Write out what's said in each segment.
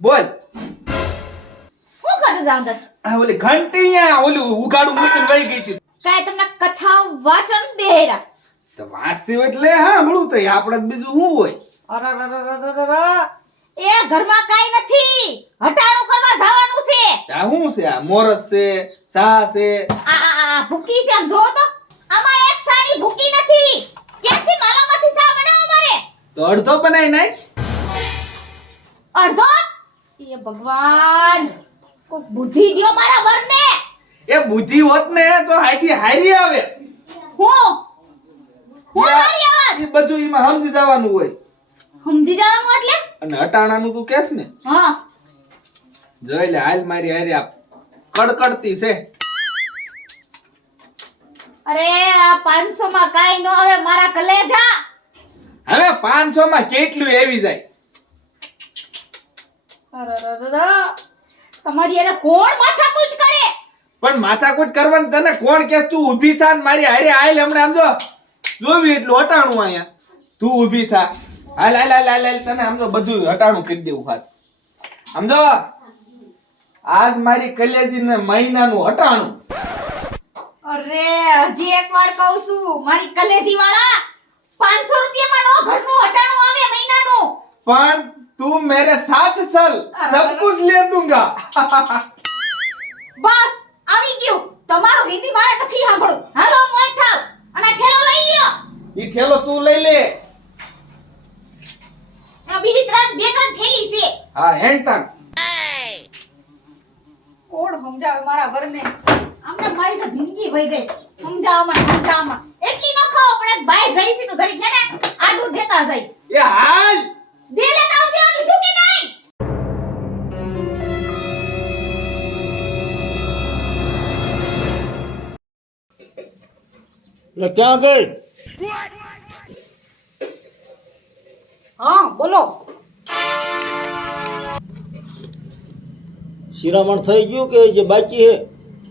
બોલ. હું કરતો જાઉં અંદર? આ ઓલી ઘંટી અહીંયા ઓલું ઉગાડું મૂકીને વહી ગઈ હતી. કાંઈ તમને કથા વાંચન બેરા. તો વાંચતી એટલે સાંભળું તો આપણે બીજું શું હોય? અરરરરરરરર. એ ઘરમાં કાંઈ નથી. હટાણું કરવા જવાનું છે. આ શું છે? આ મોરસ છે, ચા છે. આ ભૂકી છે આમ જો તો. આમાં એક સાણી ભૂકી નથી. ક્યાંથી માલામાંથી સા બનાવો મારે? તો અડધો બનાવી નાખ. અડધો? એ ભગવાન, કોઈ બુદ્ધિ દ્યો મારા વરને. એ બુદ્ધિ હોત ને તો હાથી હારી આવે. હું હારી આવાજ. એ બધું એમાં સમજી જવાનું હોય. સમજી જવાનું એટલે? અને હટાણાનું તું કહેશ ને, હા. જોઈ લે હાલ મારી હારી આ કડકડતી છે. અરે આ 500 માં કાઈ નો આવે મારા કલેજા. હવે 500 માં કેટલું એવી જાય? અરરરરર. તમારી એને કોણ માથાકૂટ કરે? પણ માથાકૂટ કરવાની તને કોણ કે? તું ઊભી થા ને મારી હારે હાલ. હમણાં સમજો જોવી એટલું હટાણું અહીંયા. તું ઊભી થા. હાલ હાલ હાલ હાલ હાલ. તને સમજો બધું હટાણું કરી દેવું ખાત. સમજો આજ મારી કલેજી ને મહિનાનું હટાણું. અરે હજી એકવાર કહું છું, મારી કલેજી વાળા 500 રૂપિયામાં નો ઘરનું હટાણું આવે મહિનાનું. પણ તું મેરે સાથ ચલ, सब कुछ ले दूंगा. બસ આવી ગયું. તમારું હિન્દી મારે નથી સાંભળવું. હાલો મોય થાવ અને ઠેલો લઈ લ્યો. ઈ ઠેલો તું લઈ લે. આ બીજી બે ત્રણ થેલી છે. હા હેંડ તાણ. કોણ સમજાવે મારા વરને? આમને મારી તો જિંદગી વહી ગઈ સમજાવવામાં. એટલી ન ખાઓ પણ એક બહાર જઈ છે તો જરી છે ને આડું દેતા જાય. એ હાલ દે લેતા હું દેવાનું લીધું કે નહીં? એટલે ક્યાં ગઈ? હા બોલો. શિરામણ થઈ ગયું કે જે બાકી છે?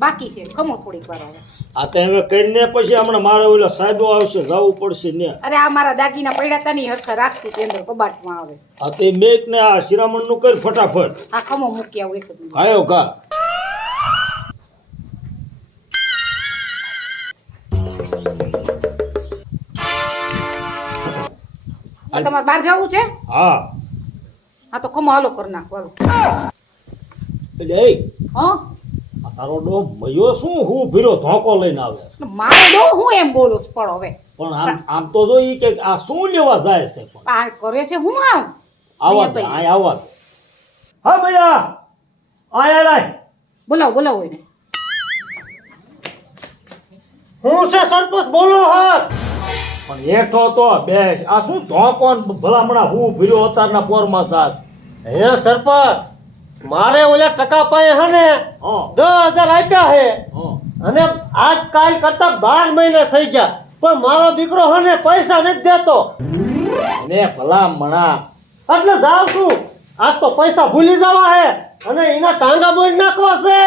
બાકી છે, ખમો થોડીક વાર હવે. આ તો હવે કરીને પછી હમણાં મારે ઓલા સાહેબો આવશે, જવું પડશે ને. અરે આ મારા દાગીના પડ્યા તા ની હરખા રાખતી હતી અંદર કબાટમાં આવે. આ તે મેક ને આ શિરામણ નું કરી ફટાફટ. આ ખમો મૂકી આવું એક જ મિનિટ. ખાયો ખા. આ તમારે બહાર જવું છે? હા હા તો ખમો હાલો કરી નાખો હાલો. એટલે એ હા આ તારો ડો મયો શું હું ભીરો ધોકો લઈને આવે છે? મારો ડો હું એમ બોલું છું પણ હવે પણ આમ તો જો ઈ કે આ શું લેવા જાય છે? પણ આ કરે છે હું આમ આવા દે, આ આવા દે. હા ભૈયા આયા લાય. બોલાવો એને. હું છે સરપંચ બોલો હા. પણ હેઠો તો બેસ. આ શું ધોકો ને ભલામણા હું ભીરો અતારના પોરમાં સાસ. હે સરપંચ, મારે ઓલા ટકા પાએ હે ને 10,000 આપ્યા હે અને આજ કાલ કરતા 12 મહિના થઈ ગયા પણ મારો દીકરો હે ને પૈસા નથી દેતો ને ભલામણા એટલે જાવ છું. આજ તો પૈસા ભૂલી જવા હે અને એના ટાંગા બોઈ નાખવા છે.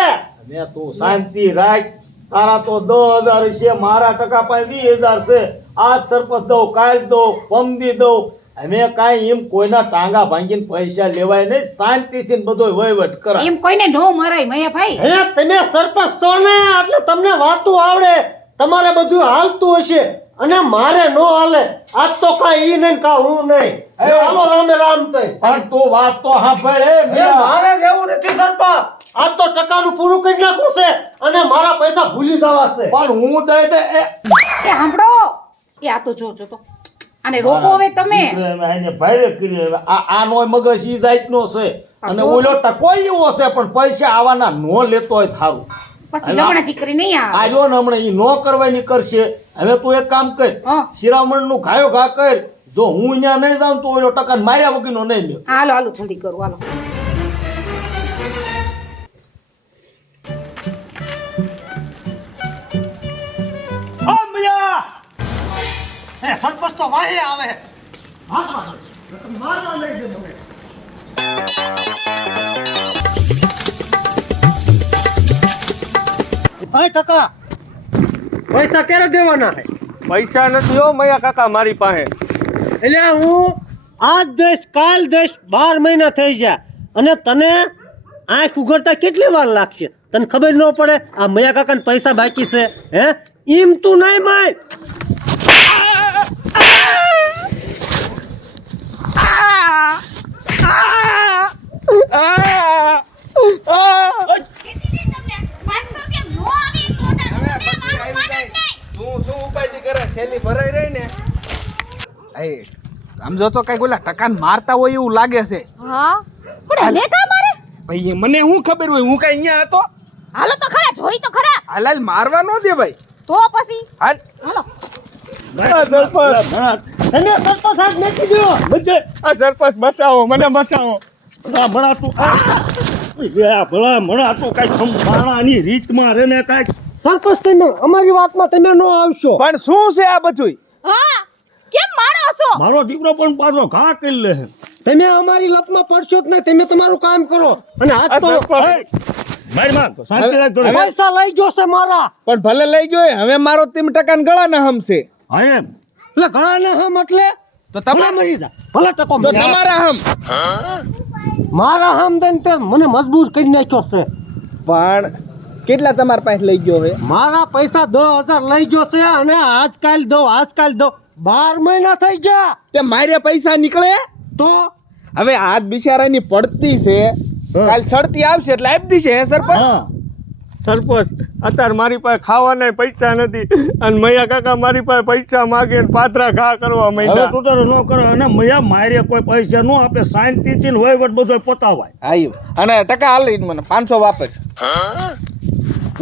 ને તું શાંતિ રાખ. તારા તો 10,000 છે, મારા ટકા પાસે 20,000 છે. આજ સરપંચ દઉં, કાલ દઉં, પમદી દઉં. અમે કાંઈ એમ કોઈના ટાંગા ભાંગીને પૈસા લેવાય નહીં. શાંતિથી બધો વહીવટ કરાય. એમ કોઈને નો મરાય મયા ભાઈ. હે તમે સરપંચ છો ને એટલે તમને વાતું આવડે, તમારે બધું હાલતું હશે અને મારે નો હાલે. આજ તો કાંઈ ઈ નહીં કા હું નહીં. હાલો રામે રામ થઈ. પણ તું વાત તો સાંભળ. મારે રહેવું નથી સરપંચ. આજ તો ટકાનું પૂરું કરી નાખવું છે અને મારા પૈસા ભૂલી જવા છે. પણ હું દઈ દે એ સાંભળો. એ આ તો જો તો આને રોકો હવે તમે. એને ભારે કરી. આનો મગજ ઈ જાતનો છે અને ઓલો ટકોય એવો છે પણ પૈસા આવવાના નો લેતો હોય થારું. પછી લમણા ચીકરી નહીં આવે. આજો ને હમણાં ઈ નો કરવાની કરશે. હવે તું એક કામ કર, હા. શિરામણ નું ખાયો ઘા કર. જો હું ત્યાં નહીં જાઉં તો ઓલો ટકા માર્યા વગરનો નહીં લે. હાલો જલ્દી કરો હાલો. સરપંચ તો વાહે આવે. મારવા લઈ દે મને. ટકા પૈસા ક્યારે દેવાના હે? પૈસા નથી હો મયા કાકા મારી પાસે. એટલે હું આજ દેશ કાલ દેશ 12 મહિના થઈ ગયા અને તને આંખ ઉઘડતા કેટલી વાર લાગશે? તને ખબર ન પડે આ મયા કાકાને પૈસા બાકી છે? હે એમ તું નહીં માય. કીધી ને તમને 500 રૂપિયા નો આવે એક લોટા. હવે તમે બધું મારું આવી માનો જ જાય. નહીં. શું ઉપાય કરે? થેલી ભરાઈ રહી ને. આમ જો તો કઈક ઓલા ટકાને મારતા હોય એવું લાગે છે. હા પણ લે કા મારે? ભાઈ મને શું ખબર હોય? હું કઈ અહીંયા હતો? હાલો તો ખરા, જોઈ તો ખરા. હાલ હાલ મારવા ન દે ભાઈ. તો પછી હાલ. હાલો. આ સરપંચ નાખી દો બધે. આ સરપંચ બસાવો, મને બસાવો. ભણા તું ભલા ભણા તું કઈ માણાની રીતમાં રે ને કઈ. સરપંચ તમે અમારી વાતમાં તમે ન આવશો. પણ શું છે આ બધું? હા કેમ મારો છો? મારો દીકરો પણ પાછો ઘા કરી લે. તમે અમારી લપમાં પડશો જ નહીં. તમે તમારું કામ કરો. અને આજ તો મારી માં શાંતિ રાખ થોડી. પૈસા લઈ ગયો છે મારા. પણ ભલે લઈ ગયો હોય, હવે મારો 3% ગળા ના હમ છે. હા એમ એટલે ઘણા ને હમ એટલે તો તમારે મરી જા. ભલે ટકો તો મરી જા. તમારા હમ. મારા હમ દઈને તે મને મજબૂર કરી નાખ્યો છે. પણ કેટલા તમારા પાસે લઈ ગયો હે? મારા પૈસા 10,000 લઈ ગયો છે અને આજકાલ દો 12 મહિના થઈ ગયા. તે મારે પૈસા નીકળે તો હવે આજ બિચારાની પડતી છે, કાલ સડતી આવશે એટલે આપી દીશે. હે સરપંચ? હા સરપંચ અત્યારે મારી પાસે ખાવાના પૈસા નથી અને મૈયા કાકા મારી પાસે પૈસા માગે ને પાત્રા ઘા કરવા માંડ્યા. હવે તૂટરો ન કરો અને મૈયા મારે કોઈ પૈસા ન આપે. શાંતિથી વહીવટ બધો પોતાવાય. આયુ અને ટકા હાલ મને 500 વાપર.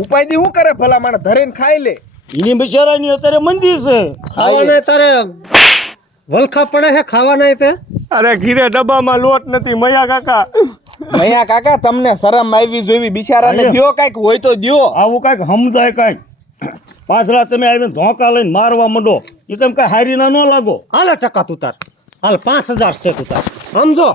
ઉપાય દી શું કરે ભલા માણસ? ધરીને ખાઈ લે. એની બિચારાની અત્યારે મંદી છે. ખાવાના તારે વલખા પડે છે ખાવાના તે. અરે ઘીરે ડબ્બામાં લોટ નથી મૈયા કાકા. મૈયા કાકા તમને શરમ આવી જોવી, બિચારાને આયુ. દ્યો કાંઈક હોય તો દ્યો. આવું કાંઈક સમજાય કાંઈક. પાછલા તમે આવીને ધોકા લઈને મારવા માંડો એ તમે કાંઈ હારીના ન લાગો. હાલે ટકા તું તાર. હાલ 5,000 છે તું તાર. સમજો.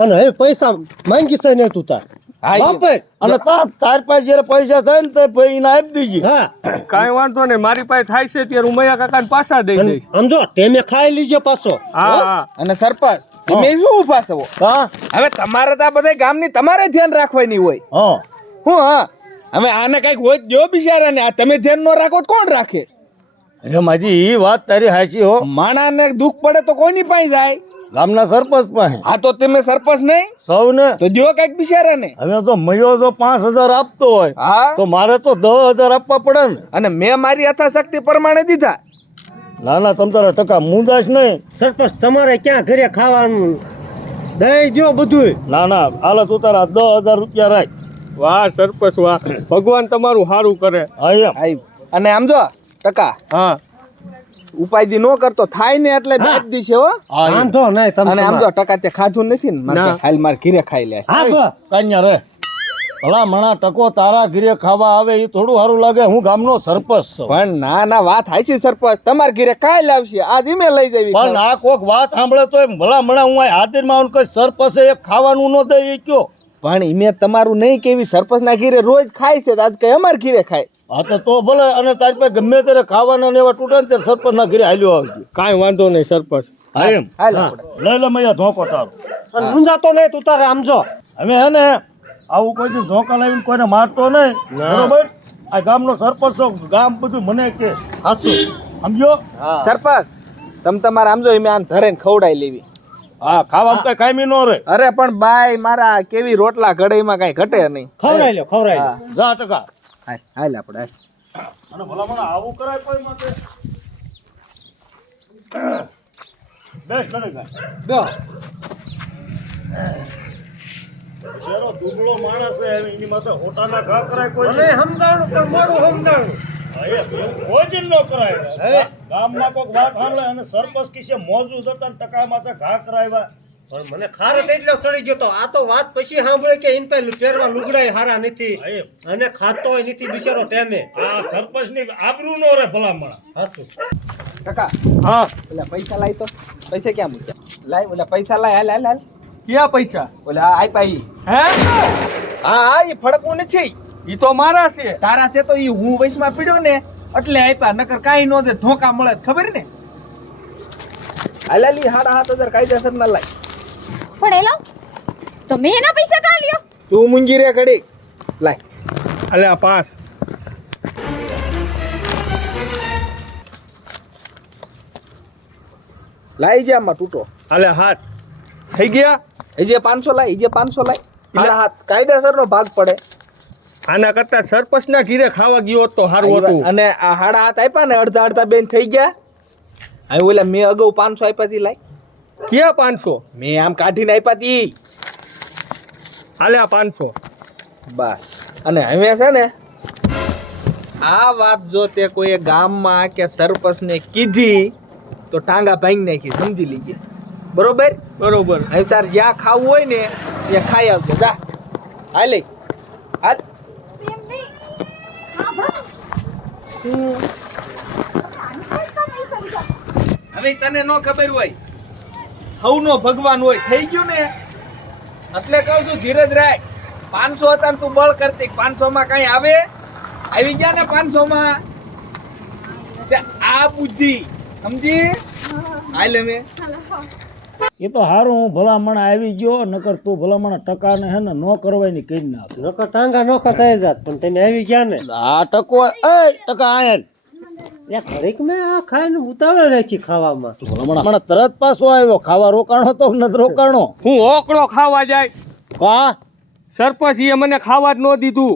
અને હવે પૈસા માંગી છે ને તું તાર. આયુ. વાપર. અને તાર પાસે જ્યારે પૈસા થાય ને તો એને આપી દીજી. હા કાંઈ વાંધો નહીં, મારી પાસે થાય છે ત્યારે હું મૈયા કાકાને પાછા દઈ અને સમજો ટેમે ખાઈ લીજો પાછો. હા અને સરપંચ તમે શું ઊભા છો? હા હવે તમારે તો આ બધા ગામની તમારે ધ્યાન રાખવાની હોય. હા હું હા હવે આને કઈક હોય તો દ્યો બિચારાને. આ તમે ધ્યાન ન રાખો તો કોણ રાખે? એ માજી એ વાત તારી સાચી હો. માણાને દુઃખ પડે તો કોઈની પાસે જાય? ગામના સરપંચ પાસે. આ તો તમે સરપંચ નહીં સૌને તો દ્યો કઈક બિચારાને. હવે તો મયો જો 5,000 આપતો હોય હા તો મારે તો 10,000 આપવા પડે ને. અને મેં મારી યથાશક્તિ પ્રમાણે દીધા. ના ના તમ તારા ટકા મુંદાશ નહીં. સરપંચ તમારે ક્યાં ઘરે ખાવાનું દઈ દો બધું. ના ના હાલ તું તારા 10,000 રૂપિયા રાખ. વાહ સરપંચ વાહ, ભગવાન તમારું સારું કરે. હા એમ. આયુ. અને આમ જો ટકા હા ઉપાયથી નો કરતો થાય ને એટલે હા. આપી દીશે હો. વાંધો નહીં તમે. અને આમ જો ટકા તે ખાધું નથી ને મારે ના. કે હાલ માર ઘીરે ખાઈ લે. હા બસ. કન્યા રે ભલા મણા ટકો તારા ઘરે ખાવા આવે એ થોડું સારું લાગે. હું ગામનો સરપંચ છું. પણ ના ના વાત હાચી સરપંચ. તમાર ઘીરે કાઈ લાવશે આજ ઈમે લઈ જવી. પણ આ કોક વાત સાંભળે તો એમ ભલા મણા હું આ હાથરમાં આવું કોઈ સરપંચે એક ખાવાનું ન દે એ કયો. પણ ઈમે તમારું નહીં કેવી સરપંચ ના ઘીરે રોજ ખાય છે તો આજ કઈ અમાર ઘીરે ખાય. હા તો ભલે. અને તારી પાસે ગમે ત્યારે ખાવાના ને એવા તૂટે ને ત્યારે સરપંચ ના ઘરે હાલ્યો આવજો. કાંઈ વાંધો નહીં સરપંચ. હા એમ. હાલ હા. આપણે. લઈ લે મૈયા ધોકો તારો. અને મૂંઝાતો નહીં તું તારે સમજો. હવે હે ને આવું કોઈ દી ધોકા લાવીને કોઈને મારતો નહીં બરોબર. આ ગામનો સરપંચ છો, ગામ બધું મને કે હાસું સમજો. સરપંચ તમ તમારે આમ જો ઈમે આમ ધરે ને ખવડાવી લેવી. હા ખાવામાં કઈ કાયમી ન રહે. અરે પણ બાય મારા કેવી રોટલા ઘડેમાં કઈ ઘટે નહીં. ખવડાવી લો ખવડાવી લો. હા. જા ટકા. હાલ હાલ આપણે હાલ. અને ભલા મને આવું કરાય કોઈ માટે. બેસ કરે કાંઈ. બેહો. શેરો દુબળો માણસ છે એની માથે હોટાના ઘા કરાય કોઈ મને સમજાણું પણ મોડું સમજાણું. હા, એવું કોઈ દિન ન કરાય. ગામમાં કોઈક વાત સાંભળે અને સરપંચ કિસે મોજુદ હતા ને ટકા માથે ઘા કરાવ્યા. પણ મને ખારત એટલો ચડી ગયો તો આ તો વાત પછી સાંભળે કે ઇન પે પહેરવા લુગડાય હારા નથી હા, એમ. અને ખાતોય નથી બિચારો ટેમે. આ સરપંચની આબરૂ ન રહે ભલામણ. હાસું. ટકા હા ઓલા પૈસા લાય તો. પૈસા ક્યાં મૂક્યા? લાય ઓલા પૈસા લાય. હાલ હાલ હાલ. ક્યાં પૈસા? ઓલા આપ્યા ઈ. હે હા હા ઈ ફડકું નથી. ઈ તો મારા છે. તારા છે તો ઈ હું વૈશમાં પીડ્યો ને એટલે આપ્યા. નકર કાઈ નો દે ધોકા મળે તો ખબર ને. હાલાલી 7,500 કાયદેસર ના લાય. પણ એલા તમે એના પૈસા કાં લ્યો? તું મૂંગી રે ઘડી લાય. અલ્યા 5. લાઈ જા આમાં તૂટો. અલ્યા 7. થઈ ગયા? હજી 500 લાય, હજી 500 લાય. હાડા હાથ કાયદેસરનો ભાગ પડે. આના કરતા સરપંચના ઘીરે ખાવા ગયો હોત તો સારું હતું. અને આ હાડા હાથ આપ્યા ને અડધા અડધા બેન થઈ ગયા. અહીં ઓલા મેં અગાઉ 500 આપ્યા તી લાય. ક્યાં 500? મેં આમ કાઢીને આપ્યા તી. અલ્યા 500. બસ. અને હવે છે ને આ વાત જો તે કોઈ ગામમાં કે સરપંચને કીધી તો ટાંગા ભાંગી નાખી, સમજી લીજે. બરોબર? બરોબર. હવે તાર જ્યાં ખાવું હોય ને ત્યાં ખાઈ આવજે. જા હાલ લે. હાલ. એમ નહીં. હા, ભરો. આનું કોઈ કામ નહીં સમજો. હવે તને નો ખબર હોય, હવનો ભગવાન હોય. થઈ ગયું ને એટલે કહું છું ધીરજ રાખ. 500 હતા ને તું બળ કરતી. 500 માં કઈ આવે? આવી ગયા ને 500 માં. તે આ બુદ્ધિ સમજી. હાલ હવે એ તો હારું હું ભલામણ આવી ગયો, નકર તું ભલામણ ટકાને હે ને નો કરવાની કઈ નાખ. નકર ટાંગા નોખા થઈ જાત પણ તમે આવી ગયા ને આ ટકો એ ટકા આયલ એ ઘડીક મેં આ ખાઈને ઉતાવળે રાખી ખાવામાં. ભલામણ હમણાં તરત પાછો આવ્યો. ખાવા રોકાણો તો નથી રોકાણો. હું ઓકળો ખાવા જાય. કા સરપંચ એ મને ખાવા જ ન દીધું.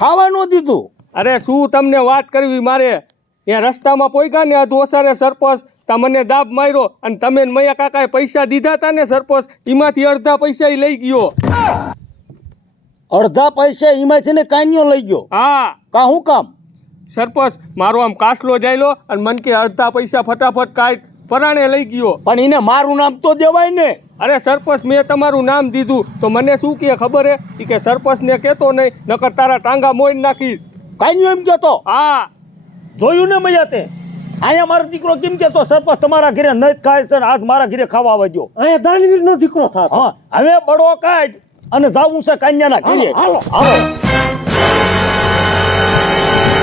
ખાવા નો દીધું? અરે શું તમને વાત કરવી મારે. ત્યાં રસ્તામાં પોઈગા ને આ દોસારે સરપંચ તા મને દાબ માર્યો અને તમે ને મૈયા કાકાએ પૈસા દીધા તા ને સરપંચ, એમાંથી અડધા પૈસા ઈ લઈ ગયો. અડધા પૈસા એમાં છે ને કાન્યો લઈ ગયો. હા કા હું કામ? સરપંચ મારો આમ કાસલો જાયલો અને મન કે અડધા પૈસા ફટાફટ કાઢ પરાણે લઈ ગયો. પણ એને મારું નામ તો દેવાય ને. અરે સરપંચ મેં તમારું નામ દીધું તો મને શું કે ખબર હે ઈ કે સરપંચને કહેતો નહીં નકર તારા ટાંગા મોઈ નાખીશ. કાન્યો એમ કેતો? હા જોયું ને મૈયા તે? અહીંયા મારો દીકરો કેમ કેતો સરપંચ તમારા ઘરે નહીં ખાય છે ને આજ મારા ઘરે ખાવા આવવા દો. અહીંયા દાનવીરનો દીકરો થાત. હા હવે બડો કાઢ અને જાવું છે કાન્યાના ઘરે. હાલો હાલો.